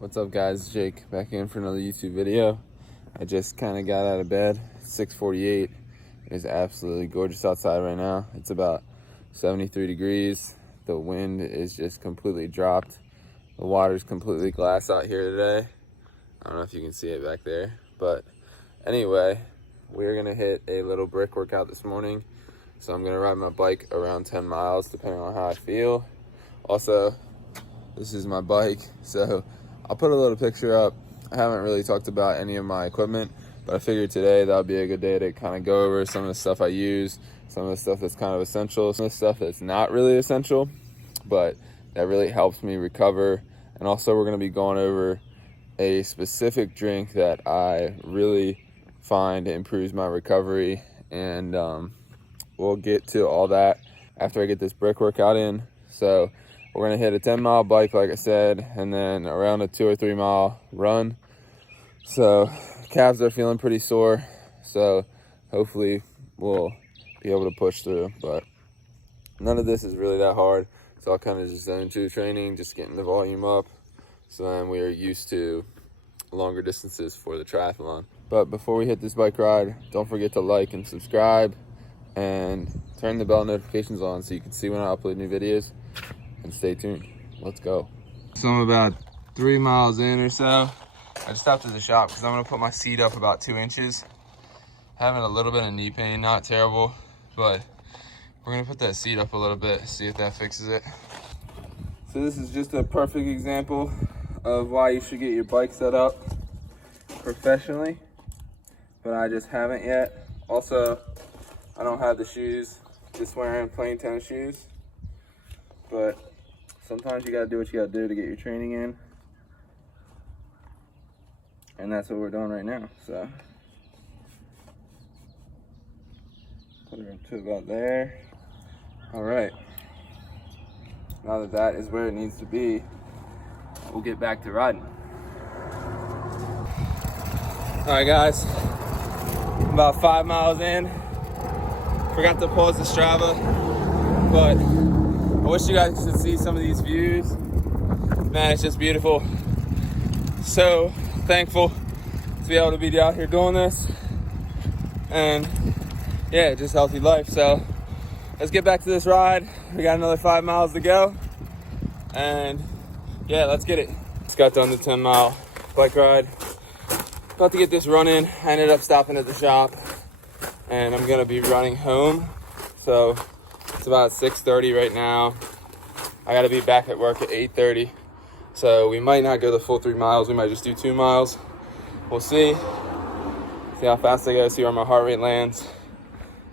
What's up guys, Jake back in for another YouTube video. I just kind of got out of bed. It's 6:48. It is absolutely gorgeous outside right now. It's about 73 degrees. The wind is just completely dropped. The water's completely glass out here today. I don't know if you can see it back there, but anyway, we're gonna hit a little brick workout this morning. So I'm gonna ride my bike around 10 miles depending on how I feel. Also, this is my bike, so I'll put a little picture up. I haven't really talked about any of my equipment, but I figured today that would be a good day to kind of go over some of the stuff I use, some of the stuff that's kind of essential, some of the stuff that's not really essential, but that really helps me recover. And also we're gonna be going over a specific drink that I really find improves my recovery, and we'll get to all that after I get this brick workout in. So we're gonna hit a 10-mile bike, like I said, and then around a 2 or 3 mile run. So calves are feeling pretty sore, so hopefully we'll be able to push through, but none of this is really that hard. It's all kind of just zone 2 training, just getting the volume up, so then we are used to longer distances for the triathlon. But before we hit this bike ride, don't forget to like and subscribe and turn the bell notifications on so you can see when I upload new videos. And stay tuned. Let's go. So I'm about 3 miles in or so. I just stopped at the shop because I'm gonna put my seat up about 2 inches. Having a little bit of knee pain, not terrible, but we're gonna put that seat up a little bit, see if that fixes it. So this is just a perfect example of why you should get your bike set up professionally, but I just haven't yet. Also, I don't have the shoes, just wearing plain tennis shoes, but sometimes you gotta do what you gotta do to get your training in. And that's what we're doing right now, so. Put her up to about there. All right. Now that that is where it needs to be, we'll get back to riding. All right guys, about 5 miles in. Forgot to pause the Strava, but I wish you guys could see some of these views. Man, it's just beautiful. So thankful to be able to be out here doing this. And yeah, just healthy life. So let's get back to this ride. We got another 5 miles to go. And yeah, let's get it. Just got done the 10-mile bike ride. About to get this run in. I ended up stopping at the shop and I'm gonna be running home. So it's about 6:30 right now. I gotta be back at work at 8:30. So we might not go the full 3 miles. We might just do 2 miles. We'll see. See how fast I go, see where my heart rate lands.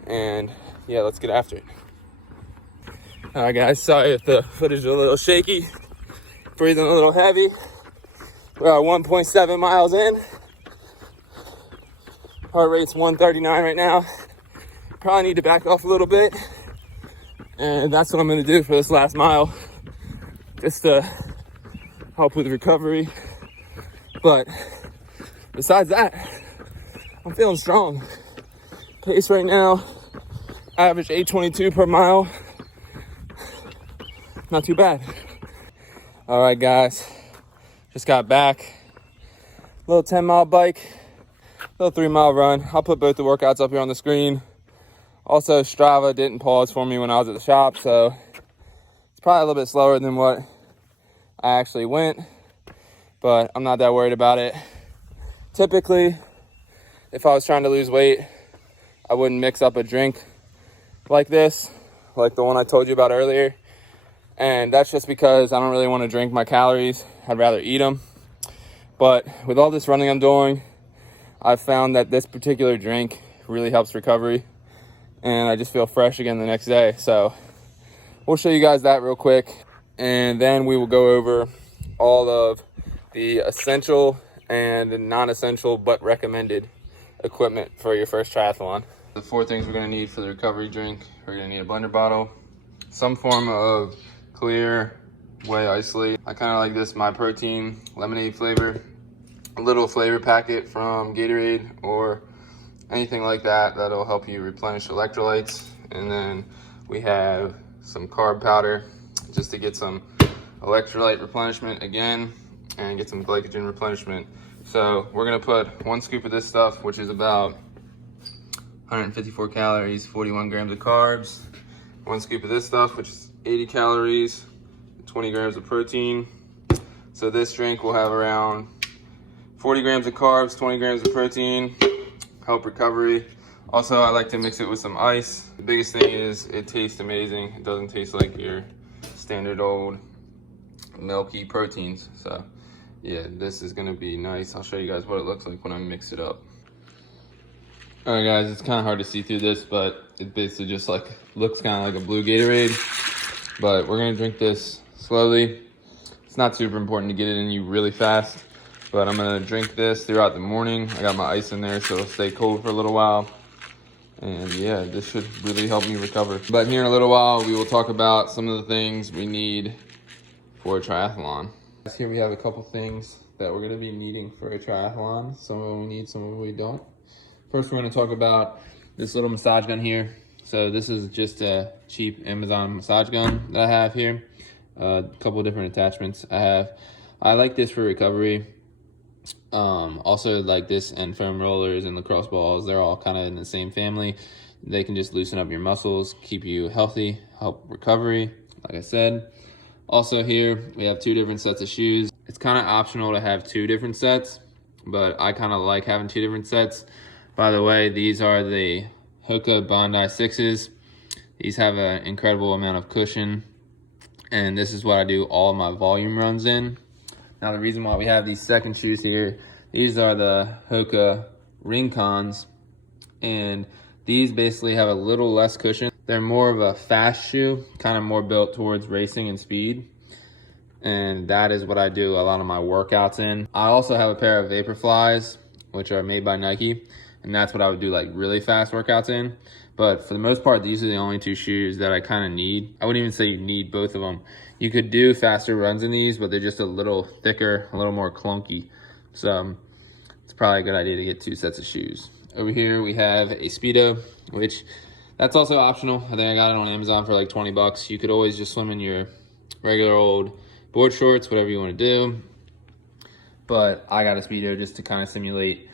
And yeah, let's get after it. All right guys, sorry if the footage is a little shaky. Breathing a little heavy. We're at 1.7 miles in. Heart rate's 139 right now. Probably need to back off a little bit. And that's what I'm gonna do for this last mile, just to help with recovery. But besides that, I'm feeling strong. Pace right now, average 8:22 per mile. Not too bad. All right guys, just got back. Little 10-mile bike, little 3-mile run. I'll put both the workouts up here on the screen. Also, Strava didn't pause for me when I was at the shop, so it's probably a little bit slower than what I actually went, but I'm not that worried about it. Typically, if I was trying to lose weight, I wouldn't mix up a drink like this, like the one I told you about earlier. And that's just because I don't really want to drink my calories. I'd rather eat them. But with all this running I'm doing, I've found that this particular drink really helps recovery. And I just feel fresh again the next day. So we'll show you guys that real quick. And then we will go over all of the essential and non-essential but recommended equipment for your first triathlon. The 4 things we're gonna need for the recovery drink: we're gonna need a blender bottle, some form of clear whey isolate. I kind of like this My Protein lemonade flavor, a little flavor packet from Gatorade or anything like that that'll help you replenish electrolytes. And then we have some carb powder just to get some electrolyte replenishment again. and get some glycogen replenishment. So we're gonna put 1 scoop of this stuff, which is about 154 calories, 41 grams of carbs. 1 scoop of this stuff, which is 80 calories, 20 grams of protein. So this drink will have around 40 grams of carbs, 20 grams of protein, help recovery. Also, I like to mix it with some ice. The biggest thing is it tastes amazing. It doesn't taste like your standard old milky proteins. So yeah, this is gonna be nice. I'll show you guys what it looks like when I mix it up. All right guys, it's kind of hard to see through this, but it basically just like looks kind of like a blue Gatorade. But we're gonna drink this slowly. It's not super important to get it in you really fast, but I'm gonna drink this throughout the morning. I got my ice in there, so it'll stay cold for a little while. And yeah, this should really help me recover. But here in a little while, we will talk about some of the things we need for a triathlon. Here we have a couple things that we're gonna be needing for a triathlon. Some of them we need, some of them we don't. First, we're gonna talk about this little massage gun here. So this is just a cheap Amazon massage gun that I have here. A couple of different attachments I have. I like this for recovery. Also like this and foam rollers and lacrosse balls, they're all kind of in the same family. They can just loosen up your muscles, keep you healthy, help recovery, like I said. Also here, we have 2 different sets of shoes. It's kind of optional to have 2 different sets, but I kind of like having 2 different sets. By the way, these are the Hoka Bondi 6s. These have an incredible amount of cushion, and this is what I do all of my volume runs in. Now the reason why we have these second shoes here, these are the Hoka Rincons, and these basically have a little less cushion. They're more of a fast shoe, kind of more built towards racing and speed, and that is what I do a lot of my workouts in. I also have a pair of Vaporflies, which are made by Nike, and that's what I would do like really fast workouts in. But for the most part, these are the only 2 shoes that I kind of need. I wouldn't even say you need both of them. You could do faster runs in these, but they're just a little thicker, a little more clunky. So it's probably a good idea to get 2 sets of shoes. Over here, we have a Speedo, which that's also optional. I think I got it on Amazon for like 20 bucks. You could always just swim in your regular old board shorts, whatever you want to do. But I got a Speedo just to kind of simulate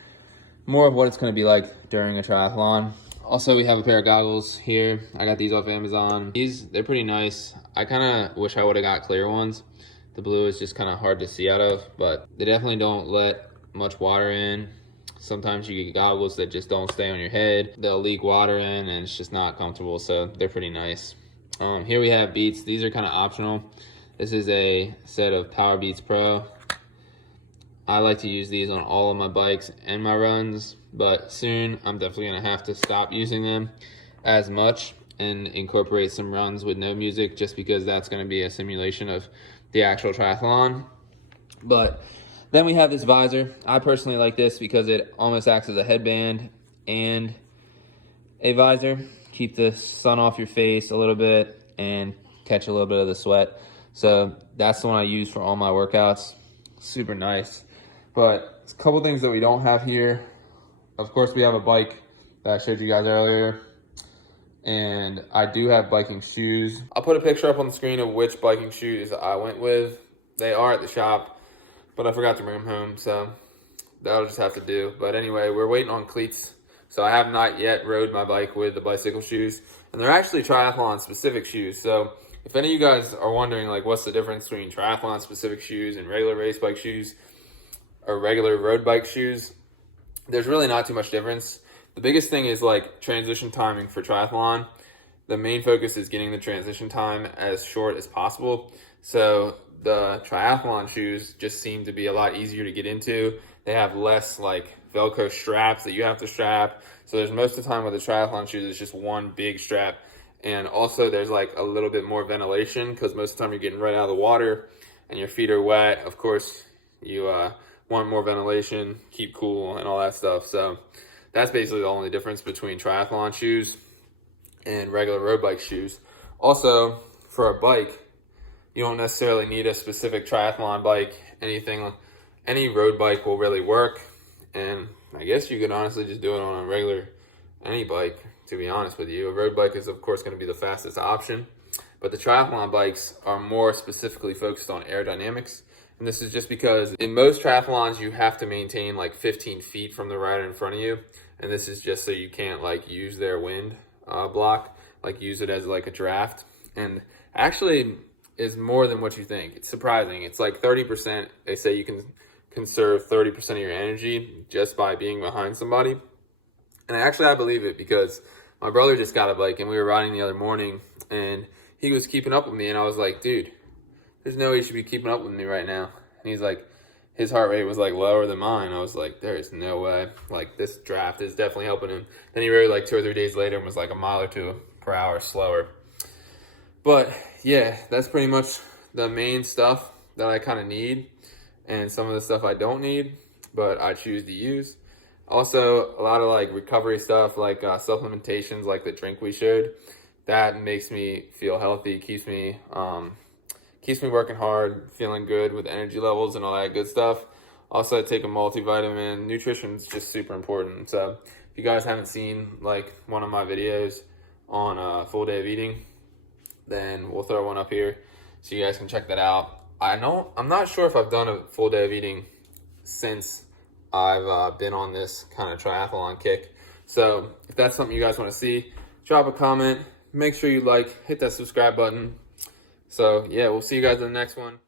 more of what it's going to be like during a triathlon. Also, we have a pair of goggles here. I got these off Amazon. They're pretty nice. I kind of wish I would have got clear ones. The blue is just kind of hard to see out of, but they definitely don't let much water in. Sometimes you get goggles that just don't stay on your head. They'll leak water in and it's just not comfortable, so they're pretty nice. Here we have Beats. These are kind of optional. This is a set of Power Beats Pro. I like to use these on all of my bikes and my runs, but soon I'm definitely gonna have to stop using them as much and incorporate some runs with no music, just because that's gonna be a simulation of the actual triathlon. But then we have this visor. I personally like this because it almost acts as a headband and a visor. Keep the sun off your face a little bit and catch a little bit of the sweat. So that's the one I use for all my workouts. Super nice. But a couple things that we don't have here. Of course, we have a bike that I showed you guys earlier. And I do have biking shoes. I'll put a picture up on the screen of which biking shoes I went with. They are at the shop, but I forgot to bring them home, so that'll just have to do. But anyway, we're waiting on cleats. So I have not yet rode my bike with the bicycle shoes. And they're actually triathlon specific shoes. So if any of you guys are wondering like what's the difference between triathlon specific shoes and regular race bike shoes or regular road bike shoes, there's really not too much difference. The biggest thing is like transition timing for triathlon. The main focus is getting the transition time as short as possible. So the triathlon shoes just seem to be a lot easier to get into. They have less like Velcro straps that you have to strap. So there's most of the time with the triathlon shoes, it's just one big strap. And also there's like a little bit more ventilation because most of the time you're getting right out of the water and your feet are wet. Of course, you want more ventilation, keep cool and all that stuff. So that's basically the only difference between triathlon shoes and regular road bike shoes. Also, for a bike, you don't necessarily need a specific triathlon bike. Any road bike will really work. And I guess you could honestly just do it on a regular, any bike, to be honest with you. A road bike is of course going to be the fastest option, but the triathlon bikes are more specifically focused on aerodynamics And this is just because in most triathlons, you have to maintain like 15 feet from the rider in front of you. And this is just so you can't like use their wind block, like use it as like a draft. And actually is more than what you think. It's surprising. It's like 30%. They say you can conserve 30% of your energy just by being behind somebody. And actually I believe it, because my brother just got a bike and we were riding the other morning and he was keeping up with me, and I was like, dude, there's no way you should be keeping up with me right now. And he's like, his heart rate was like lower than mine. I was like, there is no way. Like, this draft is definitely helping him. Then he rode like 2 or 3 days later and was like a mile or 2 per hour slower. But yeah, that's pretty much the main stuff that I kind of need, and some of the stuff I don't need, but I choose to use. Also, a lot of like recovery stuff, like supplementations, like the drink we showed. That makes me feel healthy, keeps me working hard, feeling good with energy levels and all that good stuff. Also, I take a multivitamin. Nutrition is just super important. So if you guys haven't seen like one of my videos on a full day of eating, then we'll throw one up here so you guys can check that out. I'm not sure if I've done a full day of eating since I've been on this kind of triathlon kick. So if that's something you guys want to see, drop a comment. Make sure you hit that subscribe button. So yeah, we'll see you guys in the next one.